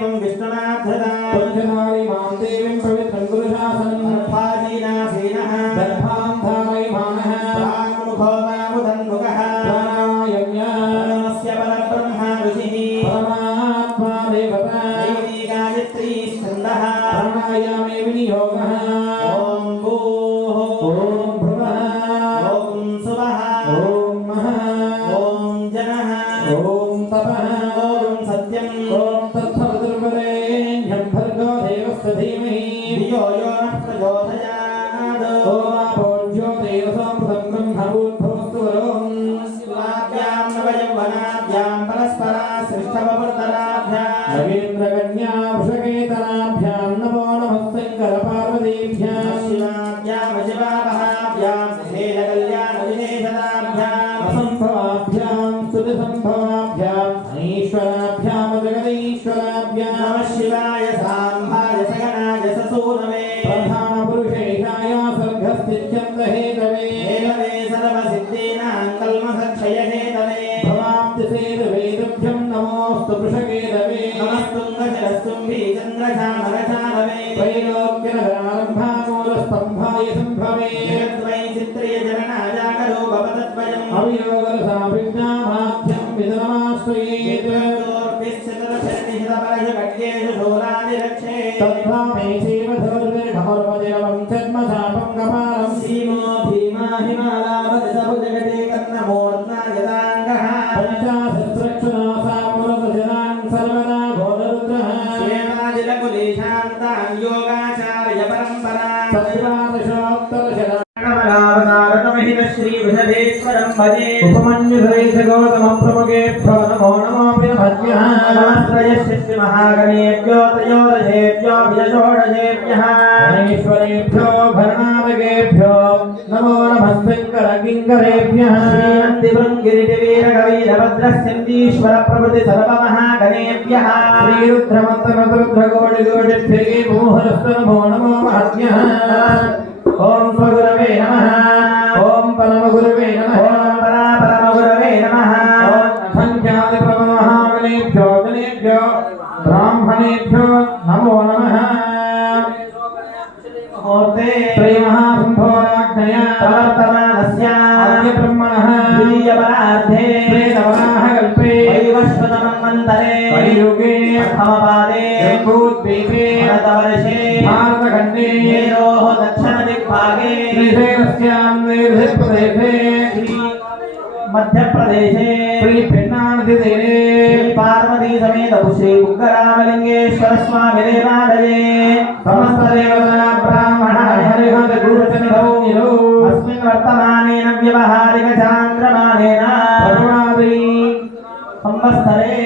एवं विष्णुनाथदा पंचनारी मां देवीं पवित्रं गुरुशासनं दर्भादीनासीनः दर्भां धारयमानः प्राङ्मुखो मामुदन्मुखः प्राणायाम्य नमस्य परब्रह्मा ऋषिः परमात्मा देवता देवी गायत्री स्कन्दः प्राणायामे विनियोगः ॐ भूः ॐ भुवः ॐ सुवः ॐ महः ॐ जनः ॐ तपः ॐ सत्यम् ॐ तत्सवितुर्वरेण्यं भर्गो देवस्य धीमहि धियो यो नः प्रचोदयात् ॐ आपो ज्योतिरसमृतं ब्रह्मभूद्भुवस्तु वरोम् शिवाभ्यां नवयौवनाभ्यां परस्परासृष्टववर्धनाभ्यां नगेन्द्रकन्या वृषकेतनाभ्यां नमो नमः शङ्करपार्वतीभ्यां शिवाभ्यां शिवाभहाभ्यां हेलकल्याणविशेषदाभ्यां असम्भवाभ्यां स्तुतिसम्भवाभ्यां ईश्वराभ्यां जगदीश्वराभ्यां नमः शिवाय साम्भाय सगनाय ससूनवे प्रधानपुरुषेशाय सर्गस्थित्यन्तहेतवे हेलवे सर्वसिद्धीनां कल्मषक्षयहेतवे भवाप्तिसेतुवेदुभ्यं नमोऽस्तु वृषकेतवे नमस्तुङ्गशिरस्तुम्भी चन्द्रशामरशानवे त्रैलोक्यनगरारम्भामूलस्तम्भाय सम्भवे जगद्वै चित्रिय जननाजागरूपपदद्वयम् अवियोगरसाभिज्ञामाध्यं विदनमाश्रयेत् तद्भामे चैव जन्मशापं कपालं सीमो भीमा हिमालाभजगते कन्नमूर्ध्ना यदाङ्गः पञ्चाशस्रक्षणासामूलभजनान् सर्वदा घोररुद्रः श्वेतादिलकुलेशान्तां योगाचार्य परम्पराम् श्रीवृषभेश्वरं भजे उपमन्युधरेशगौतमप्रमुखेभ्यो नमो नमोऽपि नमः नमस्त्रयश्री महागणेभ्यो त्रयोदशेभ्यो विषोडशेभ्यः गणेश्वरेभ्यो भरणामकेभ्यो नमो नमः शङ्करकिङ्करेभ्यः श्रीनन्दिवृङ्गिरिटिवीरकवीरभद्रस्यन्दीश्वरप्रभृति सर्वमहागणेभ्यः श्रीरुद्रमन्तरतरुद्रगोडिगोडिभ्यगे मोहरस्तु नमो नमो महत्याः ॐ स्वगुरवे नमः ॐ परमगुरवे नमः ॐ परापरमगुरवे नमः ॐ संख्यादिप्रमहागणेभ्यो जनेभ्यो ब्राह्मणेभ्यो नमो नमः मुहूर्ते श्रीमहासम्भोराज्ञया प्रवर्तमानस्य अद्य ब्रह्मणः द्वितीयपरार्धे श्वेतवराहकल्पे वैवस्वतमन्वन्तरे कलियुगे प्रथमपादे जम्बूद्वीपे भरतवर्षे भारतखण्डे मेरोः दक्षिणदिग्भागे श्रीशैलस्यां निर्धिप्रदेशे मध्यप्रदेशे श्रीभिन्नानदितीरे पार्वती समेत श्री बुद्धरामलिंगेश्वर स्वामी देवालये समस्तदेवता ब्राह्मणाः हरिहरगुरुचनिभवो अस्मिन् वर्तमानेन व्यवहारिक चान्द्रमानेन करुणादयी संवत्सरे